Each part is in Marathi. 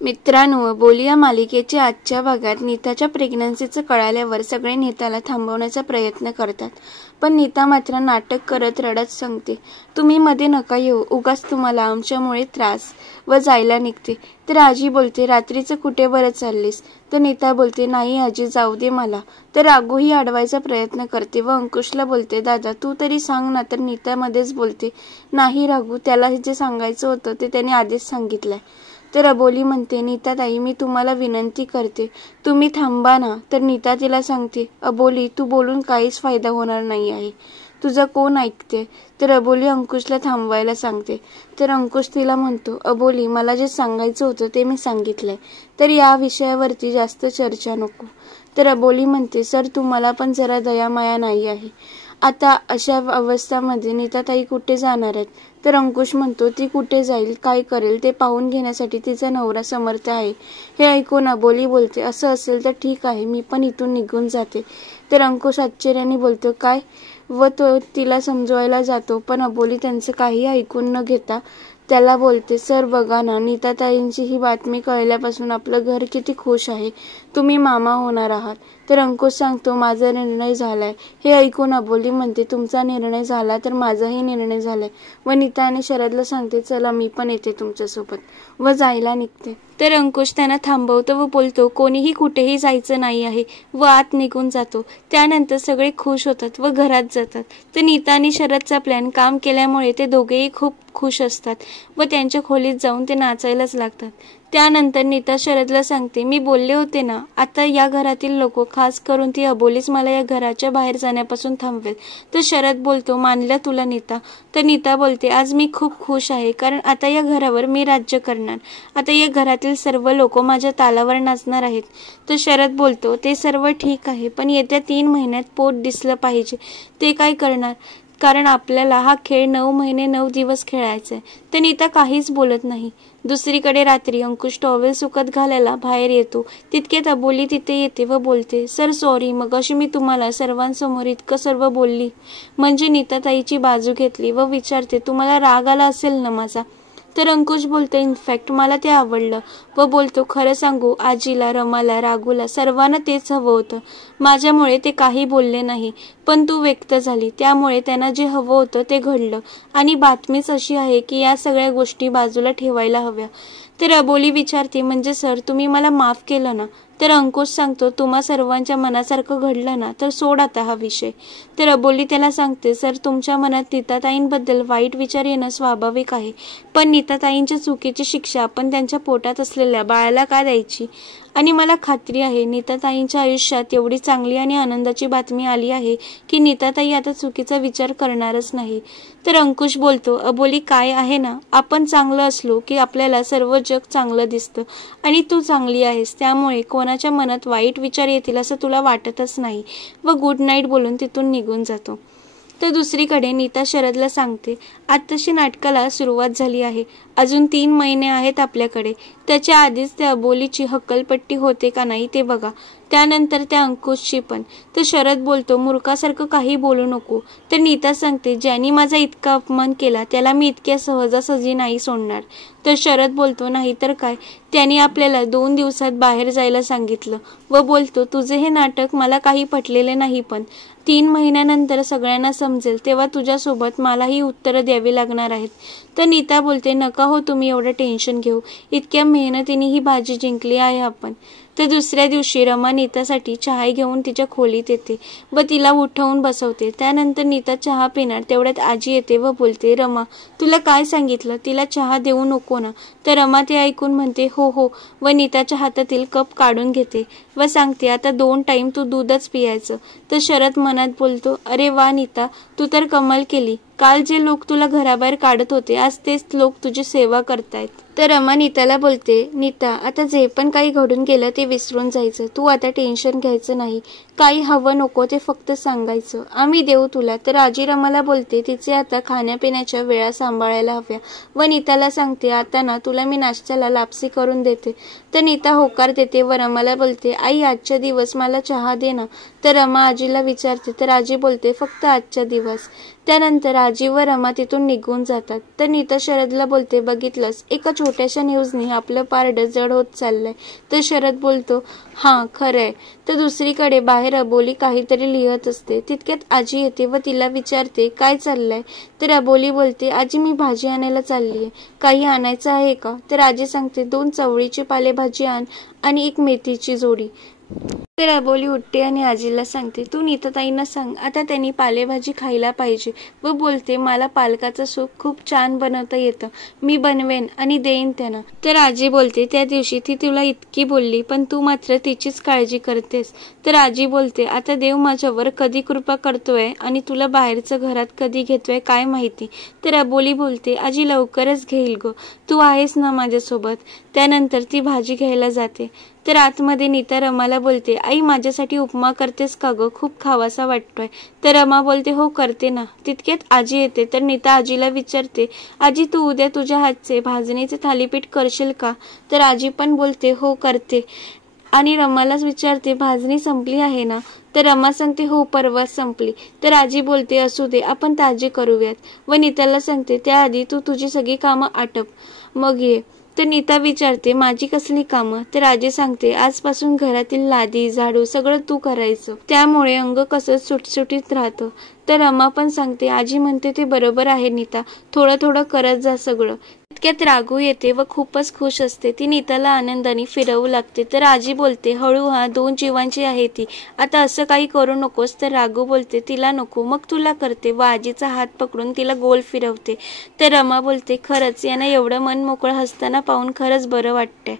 मित्रांनो, बोली या मालिकेच्या आजच्या भागात नीताच्या प्रेग्नन्सीचं कळाल्यावर सगळे नीताला थांबवण्याचा प्रयत्न करतात. पण नीता मात्र नाटक करत रडत सांगते, तुम्ही मध्ये नका येऊ, उगाच तुम्हाला आमच्यामुळे त्रास, व जायला निघते. तर आजी बोलते, रात्रीचं कुठे बरं चाललीस? तर नीता बोलते, नाही आजी, जाऊ दे मला. तर राघूही अडवायचा प्रयत्न करते व अंकुशला बोलते, दादा तू तरी सांग ना. तर नीता मध्येच बोलते, नाही राघू, त्याला जे सांगायचं होतं ते त्याने आधीच सांगितलंय. तर अबोली म्हणते, नीता ताई, मी तुम्हाला विनंती करते, तुम्ही थांबा ना. तर नीता तिला सांगते, अबोली, तू बोलून काहीच फायदा होणार नाही आहे, तुझं कोण ऐकते? तर अबोली अंकुशला थांबवायला सांगते. तर अंकुश तिला म्हणतो, अबोली, मला जे सांगायचं होतं ते मी सांगितलंय, तर या विषयावरती जास्त चर्चा नको. तर अबोली म्हणते, सर तुम्हाला पण जरा दयामाया नाही आहे. आता अशा अवस्थेमध्ये नीताताई कुठे जाणार आहेत? तर अंकुश म्हणतो, ती कुठे जाईल, काय करेल ते पाहून घेण्यासाठी तिचा नवरा समर्थ आहे. हे ऐकून अबोली बोलते, असं असेल तर ठीक आहे, मी पण इथून निघून जाते. तर अंकुश आश्चर्याने बोलतो, काय? व तो तिला समजवायला जातो, पण अबोली त्यांचं काही ऐकून न घेता त्याला बोलते, सर बघा ना, नीताताईंची ही बातमी कळल्यापासून आपलं घर किती खुश आहे, तुम्ही मामा होणार आहात. तर अंकुश सांगतो, माझा निर्णय झालाय. हे ऐकून अबोली म्हणते, तुमचा निर्णय झाला तर माझाही निर्णय झालाय. व नीता आणि शरदला सांगते, चला मी पण येते तुमच्यासोबत, व जायला निघते. तर अंकुश त्यांना थांबवतो व बोलतो, कोणीही कुठेही जायचं नाही आहे, व आत निघून जातो. त्यानंतर सगळे खुश होतात व घरात जातात. तर नीता आणि शरदचा प्लॅन काम केल्यामुळे ते दोघेही खूप खुश असतात व त्यांच्या खोलीत जाऊन ते नाचायलाच लागतात. त्यानंतर नीता शरदला सांगते, मी बोलले होते ना, आता या घरातील लोक, खास करून ती अबोलीच मला या घराच्या बाहेर जाण्यापासून थांबवेल. तर शरद बोलतो, मानलं तुला नीता. तर नीता बोलते, आज मी खूप खुश आहे, कारण आता या घरावर मी राज्य करणार. आता या घरातील सर्व लोक माझ्या तालावर नाचणार आहेत. तर शरद बोलतो, ते सर्व ठीक आहे, पण येत्या 3 महिन्यात पोट दिसलं पाहिजे. ते काय करणार? कारण आपल्याला हा खेळ 9 महिने 9 दिवस खेळायचा आहे. तर नीता काहीच बोलत नाही. दुसरीकडे रात्री अंकुश टॉवेल सुकत घालायला बाहेर येतो. तितक्यात अबोली तिथे येते व बोलते, सर सॉरी, मगाशी मी तुम्हाला सर्वांसमोर इतकं सर्व बोलली, म्हणजे नीताताईची बाजू घेतली, व विचारते, तुम्हाला राग आला असेल ना माझा? तर अंकुश बोलतो, इनफॅक्ट मला ते आवडलं. व बोलतो, खरं सांगू, आजीला, रमाला, राघूला, सर्वांना तेच हवं होतं. माझ्यामुळे ते काही बोलले नाही, पण तू व्यक्त झाली, त्यामुळे त्यांना जे हवं होतं ते घडलं. आणि बातमीच अशी आहे की या सगळ्या गोष्टी बाजूला ठेवायला हव्या. तर अबोली विचारते, म्हणजे सर तुम्ही मला माफ केलं ना? तर अंकुश सांगतो, तुम्हा सर्वांच्या मनासारखं घडलं ना, तर सोड आता हा विषय. तर अबोली त्याला सांगते, सर तुमच्या मनात नीताताईंबद्दल वाईट विचार येणं स्वाभाविक आहे, पण नीताताईंच्या चुकीची शिक्षा आपण त्यांच्या पोटात असलेल्या बाळाला का द्यायची? आणि मला खात्री आहे नीताताईंच्या आयुष्यात एवढी चांगली आणि आनंदाची बातमी आली आहे की नीताताई आता चुकीचा विचार करणारच नाही. तर अंकुश बोलतो, अबोली काय आहे ना, आपण चांगलं असलो की आपल्याला सर्व जग चांगलं दिसतं, आणि तू चांगली आहेस, त्यामुळे कोणाच्या मनात वाईट विचार येतील असं तुला वाटतच नाही. व गुड नाईट बोलून तिथून निघून जातो. तर दुसरीकडे नीता शरदला सांगते, आत्ताशी नाटकाला सुरुवात झाली आहे, अजून 3 महिने आहेत आपल्याकडे. त्याच्या आधीच त्या अबोलीची हक्कलपट्टी होते का नाही ते बघा, त्यानंतर त्या अंकुशची पण. तर शरद बोलतो, मूर्खासारखं काही बोलू नको. तर नीता सांगते, ज्यांनी माझा इतका अपमान केला त्याला मी इतक्या सहजासहजी नाही सोडणार. तर शरद बोलतो, नाही तर काय, त्यांनी आपल्याला 2 दिवसात बाहेर जायला सांगितलं. व बोलतो, तुझे हे नाटक मला काही पटलेले नाही, पण 3 महिन्यानंतर सगळ्यांना समजेल, तेव्हा तुझ्यासोबत मलाही उत्तरं द्यावी लागणार आहेत. तर नीता बोलते, नका हो तुम्ही एवढं टेन्शन घेऊ, इतक्या मेहनतीने ही बाजी जिंकली आहे आपण. तर दुसऱ्या दिवशी रमा नीतासाठी चहा घेऊन तिच्या खोलीत येते व तिला उठवून बसवते. त्यानंतर नीता चहा पिणार तेवढ्यात आजी येते व बोलते, रमा तुला काय सांगितलं, तिला चहा देऊ नको ना? तर रमा ते ऐकून म्हणते, हो हो, व नीताच्या हातातील कप काढून घेते व सांगते, आता 2 टाइम तू दूधच पियायचं. तर शरद मनात बोलतो, अरे वा नीता, तू तर कमाल केली, काल जे लोक तुला घराबाहेर काढत होते आज तेच लोक तुझी सेवा करतायत. तर रमा नीताला बोलते, नीता आता जे पण काही घडून गेलं ते विसरून जायचं, तू आता टेन्शन घ्यायचं नाही, काही हवं नको ते फक्त सांगायचं, आम्ही देऊ तुला. तर आजी रमाला बोलते, तिचे आता खाण्यापिण्याच्या वेळा सांभाळायला हव्या व नीताला सांगते, आता ना तुला मी नाश्त्याला लापसी करून देते. तर नीता होकार देते व रमाला बोलते, आई आजच्या दिवस मला चहा दे ना. तर रमा आजीला विचारते, तर आजी बोलते, फक्त आजच्या दिवस. त्यानंतर आजी व रमा तिथून निघून जातात. तर नीता शरदला बोलते, बघितलंस, एका छोट्याशा न्यूजने आपलं पारडं जड होत चाललंय. तर शरद बोलतो, हां खरंय. तर दुसरीकडे बाहेर अबोली काहीतरी लिहत असते. तितक्यात आजी येते व तिला विचारते, काय चाललंय? तर अबोली बोलते, आजी मी भाजी आणायला चाललीये. काही आणायचं आहे का? तर आजी सांगते, 2 चवळीची पालेभाजी आण आणि 1 मेथीची जोडी. तर अबोली उठते आणि आजीला सांगते, तू नीताताईंना सांग आता त्यांनी पालेभाजी खायला पाहिजे. व बोलते, मला पालकाचं सूप खूप छान बनवता येतं. मी बनवेन आणि देईन त्यांना. तर आजी बोलते, त्या दिवशी ती तुला इतकी बोलली पण तू मात्र तिचीच काळजी करतेस. तर आजी बोलते, आता देव माझ्यावर कधी कृपा करतोय आणि तुला बाहेरचं घरात कधी घेतोय काय माहिती. तर अबोली बोलते, आजी लवकरच घेईल गो, तू आहेस ना माझ्यासोबत. त्यानंतर ती भाजी घ्यायला जाते. तर आतमध्ये नीता रमाला बोलते, आई माझ्यासाठी उपमा करतेस का ग? खूप खावासा वाटतोय. तर रमा बोलते, हो करते ना. तितक्यात आजी येते. तर नीता आजीला विचारते, आजी तू उद्या तुझ्या हातचे भाजणीचे थालीपीठ करशील का? तर आजी पण बोलते, हो करते. आणि रमालाच विचारते, भाजणी संपली आहे ना? तर रमा सांगते, हो परवाच संपली. तर आजी बोलते, असू दे आपण ताजी करूयात. व नीताला सांगते, त्याआधी तू तुझी सगळी कामं आटप मग ये. तर नीता विचारते, माझी कसली कामं? तर आजी सांगते, आजपासून घरातील लादी झाडू सगळं तू करायचं, त्यामुळे अंग कसं सुटसुटीत राहतं. तर रमा पण सांगते, आजी म्हणते ते बरोबर आहे नीता, थोडं थोडं करत जा सगळं. इतक्यात राघू येते व खूपच खुश असते. ती नीताला आनंदाने फिरवू लागते. तर आजी बोलते, हळू हा 2 जीवांची आहे ती, आता असं काही करू नकोस. तर राघू बोलते, तिला नको मग तुला करते. व आजीचा हात पकडून तिला गोल फिरवते. तर रमा बोलते, खरंच यांना एवढं मन मोकळं हसताना पाहून खरंच बरं वाटतंय.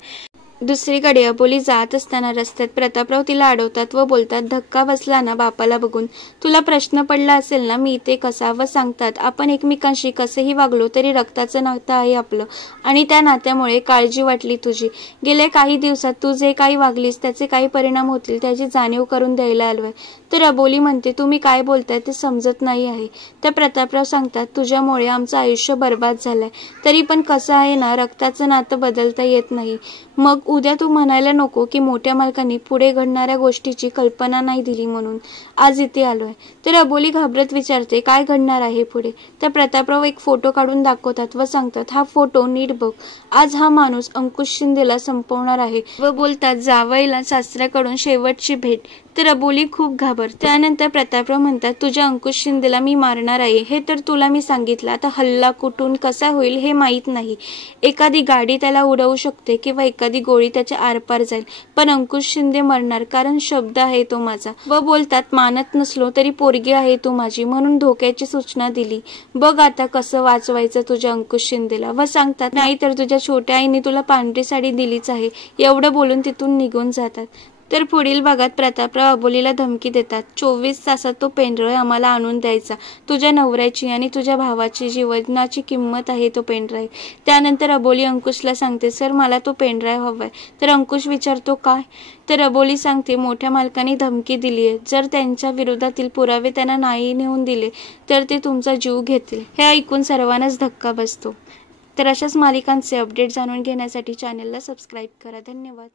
दुसरीकडे अबोली जात असताना रस्त्यात प्रतापराव तिला अडवतात व बोलतात, धक्का बसला ना बापाला बघून? तुला प्रश्न पडला असेल ना मी इथे कसा? व सांगतात, आपण एकमेकांशी कसेही वागलो तरी रक्ताचं नातं आहे आपलं आणि त्या नात्यामुळे काळजी वाटली तुझी. गेल्या काही दिवसात तू जे काही वागलीस त्याचे काही परिणाम होतील त्याची जाणीव करून द्यायला आलोय. तर अबोली म्हणते, तुम्ही काय बोलताय ते समजत नाही आहे. त्या प्रतापराव सांगतात, तुझ्यामुळे आमचं आयुष्य बर्बाद झालंय. तरी पण कसं आहे ना, रक्ताचं नातं बदलता येत नाही. मग उद्या तू म्हणायला नको की मोठ्या मालकांनी पुढे घडणाऱ्या गोष्टीची कल्पना नाही दिली म्हणून आज इथे आलोय. तर अबोली घाबरत विचारते, काय घडणार आहे पुढे? तर प्रतापराव एक फोटो काढून दाखवतात व सांगतात, हा फोटो नीट बघ, आज हा माणूस अंकुश शिंदेला संपवणार आहे. व बोलतात, जावईला सासऱ्याकडून शेवटची भेट. तर अबोली खूप घाबरते. त्यानंतर प्रतापराव म्हणतात, तुझ्या अंकुश शिंदेला मी मारणार आहे हे तर तुला मी सांगितलं. आता हल्ला कुठून कसा होईल हे माहीत नाही. एखादी गाडी त्याला उडवू शकते किंवा एखादी गोळी त्याच्या आरपार जाईल, पण अंकुश शिंदे मरणार, कारण शब्द आहे तो माझा. व बोलतात, मानत नसलो तरी पोरगी आहे तू माझी म्हणून धोक्याची सूचना दिली. बघ आता कसं वाचवायचं तुझ्या अंकुश शिंदेला. व सांगतात, नाही तर तुझ्या छोट्या आईने तुला पांढरी साडी दिलीच आहे. एवढं बोलून तिथून निघून जातात. तर पुढील भागात प्रतापराव अबोलीला धमकी देतात, 24 तासात तो पेनड्राईव्ह आम्हाला आणून द्यायचा. तुझ्या नवऱ्याची आणि तुझ्या भावाची जीवनाची किंमत आहे तो पेनड्राईव्ह. त्यानंतर अबोली अंकुशला सांगते, सर मला तो पेनड्राईव्ह हवाय. तर अंकुश विचारतो, काय? तर अबोली सांगते, मोठ्या मालकांनी धमकी दिलीये, जर त्यांच्या विरोधातील पुरावे त्यांना नाही नेऊन दिले तर ते तुमचा जीव घेतील. हे ऐकून सर्वांनाच धक्का बसतो. तर अशाच मालिकांचे अपडेट जाणून घेण्यासाठी चॅनलला सबस्क्राईब करा. धन्यवाद.